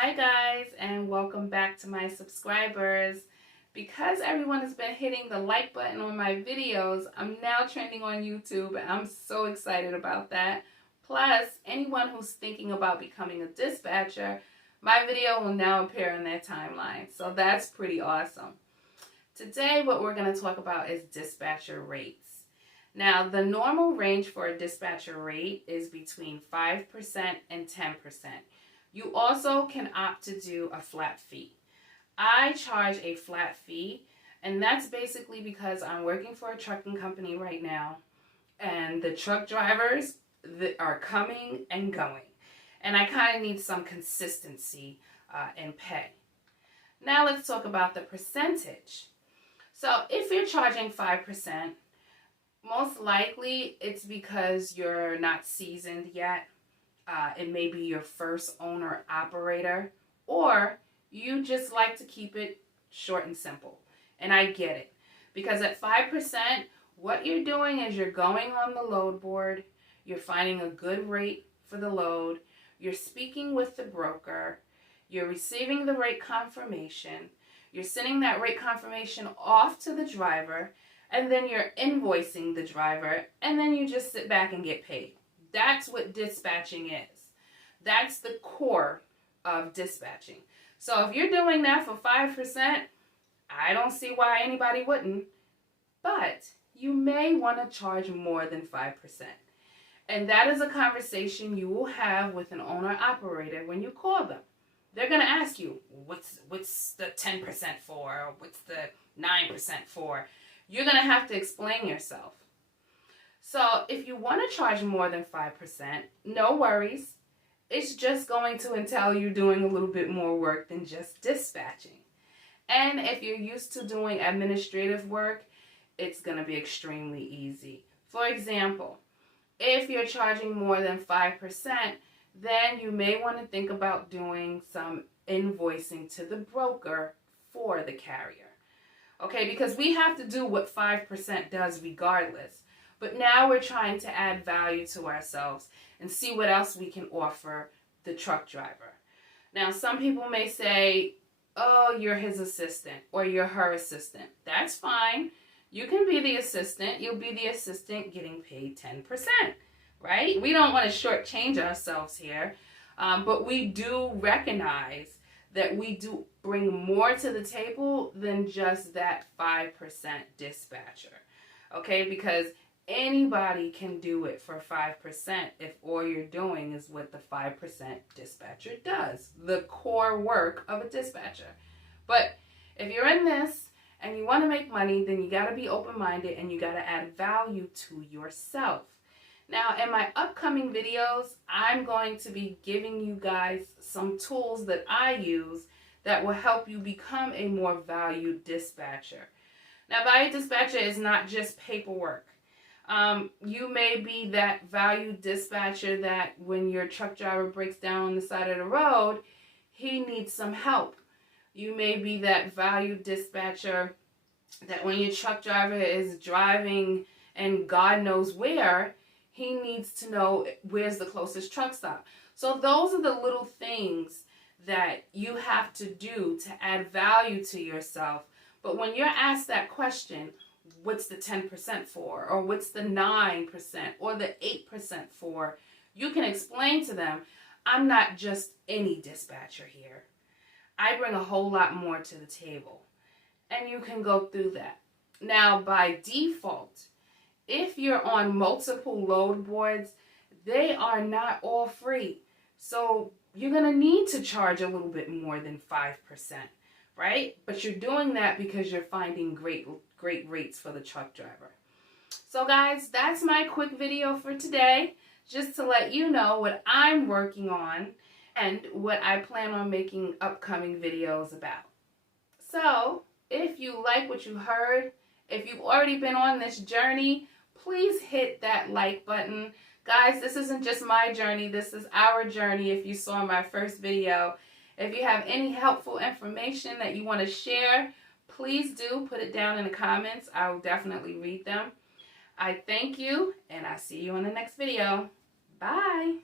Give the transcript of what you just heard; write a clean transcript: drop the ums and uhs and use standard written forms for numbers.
Hi guys, and welcome back to my subscribers. Because everyone has been hitting the like button on my videos, I'm now trending on YouTube and I'm so excited about that. Plus, anyone who's thinking about becoming a dispatcher, my video will now appear in their timeline. So that's pretty awesome. Today what we're going to talk about is dispatcher rates. Now, the normal range for a dispatcher rate is between 5% and 10%. You also can opt to do a flat fee. I charge a flat fee, and that's basically because I'm working for a trucking company right now, and the truck drivers that are coming and going, and I kind of need some consistency in pay. Now let's talk about the percentage. So if you're charging 5%, most likely it's because you're not seasoned yet. It may be your first owner operator, or you just like to keep it short and simple. And I get it, because at 5%, what you're doing is you're going on the load board, you're finding a good rate for the load, you're speaking with the broker, you're receiving the rate confirmation, you're sending that rate confirmation off to the driver, and then you're invoicing the driver, and then you just sit back and get paid. That's what dispatching is. That's the core of dispatching. So if you're doing that for 5%, I don't see why anybody wouldn't. But you may want to charge more than 5%. And that is a conversation you will have with an owner-operator when you call them. They're going to ask you, what's the 10% for? Or what's the 9% for? You're going to have to explain yourself. So if you want to charge more than 5%, no worries. It's just going to entail you doing a little bit more work than just dispatching. And if you're used to doing administrative work, it's going to be extremely easy. For example, if you're charging more than 5%, then you may want to think about doing some invoicing to the broker for the carrier. Okay, because we have to do what 5% does regardless. But now we're trying to add value to ourselves and see what else we can offer the truck driver. Now, some people may say, oh, you're his assistant or you're her assistant. That's fine. You can be the assistant. You'll be the assistant getting paid 10%, right? We don't want to shortchange ourselves here, but we do recognize that we do bring more to the table than just that 5% dispatcher, okay? Because anybody can do it for 5% if all you're doing is what the 5% dispatcher does, the core work of a dispatcher. But if you're in this and you want to make money, then you got to be open-minded and you got to add value to yourself. Now, in my upcoming videos, I'm going to be giving you guys some tools that I use that will help you become a more valued dispatcher. Now, valued dispatcher is not just paperwork. You may be that valued dispatcher that when your truck driver breaks down on the side of the road, he needs some help. You may be that valued dispatcher that when your truck driver is driving and God knows where, he needs to know where's the closest truck stop. So those are the little things that you have to do to add value to yourself. But when you're asked that question, what's the 10% for, or what's the 9%, or the 8% for, you can explain to them, I'm not just any dispatcher here. I bring a whole lot more to the table. And you can go through that. Now, by default, if you're on multiple load boards, they are not all free. So you're going to need to charge a little bit more than 5%. Right? But you're doing that because you're finding great rates for the truck driver. So guys, that's my quick video for today, just to let you know what I'm working on and what I plan on making upcoming videos about. So if you like what you heard, if you've already been on this journey, please hit that like button. Guys, this isn't just my journey, this is our journey if you saw my first video. If you have any helpful information that you want to share, please do put it down in the comments. I will definitely read them. I thank you, and I'll see you in the next video. Bye.